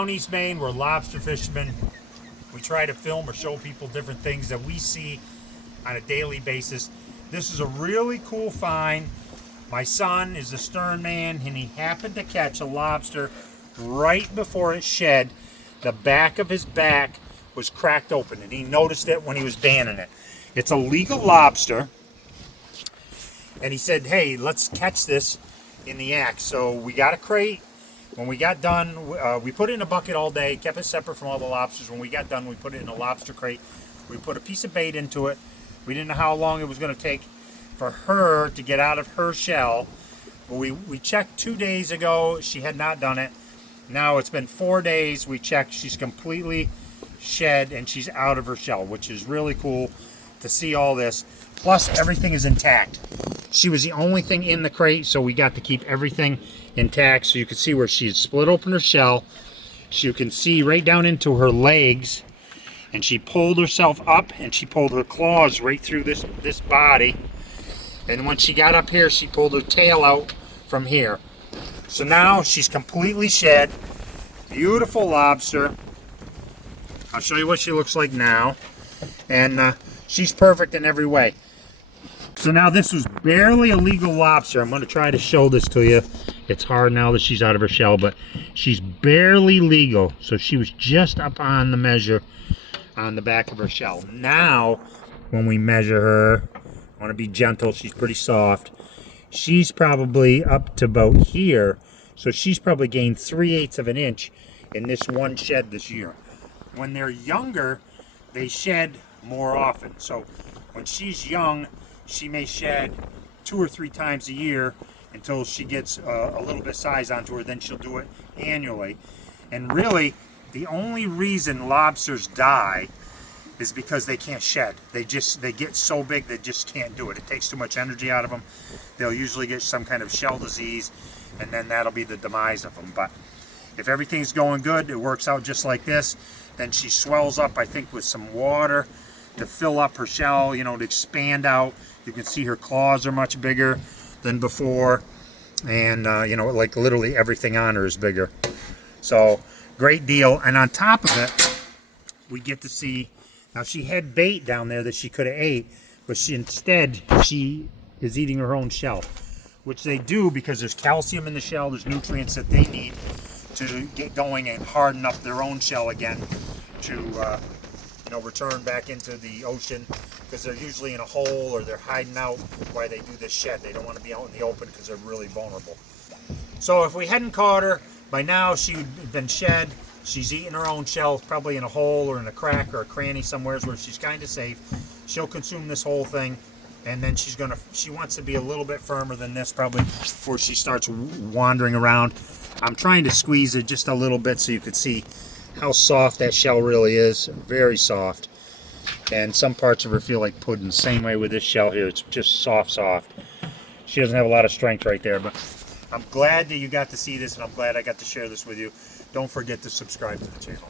down East Maine, we're lobster fishermen. We try to film or show people different things that we see on a daily basis. This is a really cool find. My son is a stern man, and he happened to catch a lobster right before it shed. The back of his back was cracked open, and he noticed it when he was banning it. It's a legal lobster, and he said, hey, let's catch this in the act. So we got a crate. When we got done, we put it in a bucket all day, kept it separate from all the lobsters. When we got done, we put it in a lobster crate. We put a piece of bait into it. We didn't know how long it was going to take for her to get out of her shell. But we checked 2 days ago. She had not done it. Now it's been 4 days. We checked. She's completely shed, and she's out of her shell, which is really cool to see all this. Plus, everything is intact. She was the only thing in the crate, so we got to keep everything intact. So you can see where she had split open her shell. So you can see right down into her legs, and she pulled herself up, and she pulled her claws right through this body. And when she got up here, she pulled her tail out from here. So now she's completely shed. Beautiful lobster. I'll show you what she looks like now. And she's perfect in every way. So now this was barely a legal lobster. I'm going to try to show this to you. It's hard now that she's out of her shell, but she's barely legal. So she was just up on the measure on the back of her shell. Now, when we measure her, I want to be gentle. She's pretty soft. She's probably up to about here. So she's probably gained 3/8 of an inch in this one shed this year. When they're younger, they shed more often. So when she's young, she may shed 2 or 3 times a year until she gets a little bit size onto her. Then she'll do it annually. And really, the only reason lobsters die is because they can't shed. They get so big they just can't do it. It takes too much energy out of them. They'll usually get some kind of shell disease, and then that'll be the demise of them. But if everything's going good, it works out just like this. Then she swells up, I think, with some water to fill up her shell, you know, to expand out. You can see her claws are much bigger than before, and you know, like literally everything on her is bigger. So great deal. And on top of it, we get to see, now she had bait down there that she could have ate, but instead she is eating her own shell, which they do because there's calcium in the shell. There's nutrients that they need to get going and harden up their own shell again to you know, return back into the ocean, because they're usually in a hole or they're hiding out while they do this shed. They don't want to be out in the open because they're really vulnerable. So if we hadn't caught her, by now she would have been shed. She's eating her own shell, probably in a hole or in a crack or a cranny somewhere where she's kind of safe. She'll consume this whole thing, and then she wants to be a little bit firmer than this probably before she starts wandering around. I'm trying to squeeze it just a little bit so you can see how soft that shell really is. Very soft. And some parts of her feel like pudding. Same way with this shell here. It's just soft. She doesn't have a lot of strength right there, but I'm glad that you got to see this, and I'm glad I got to share this with you. Don't forget to subscribe to the channel.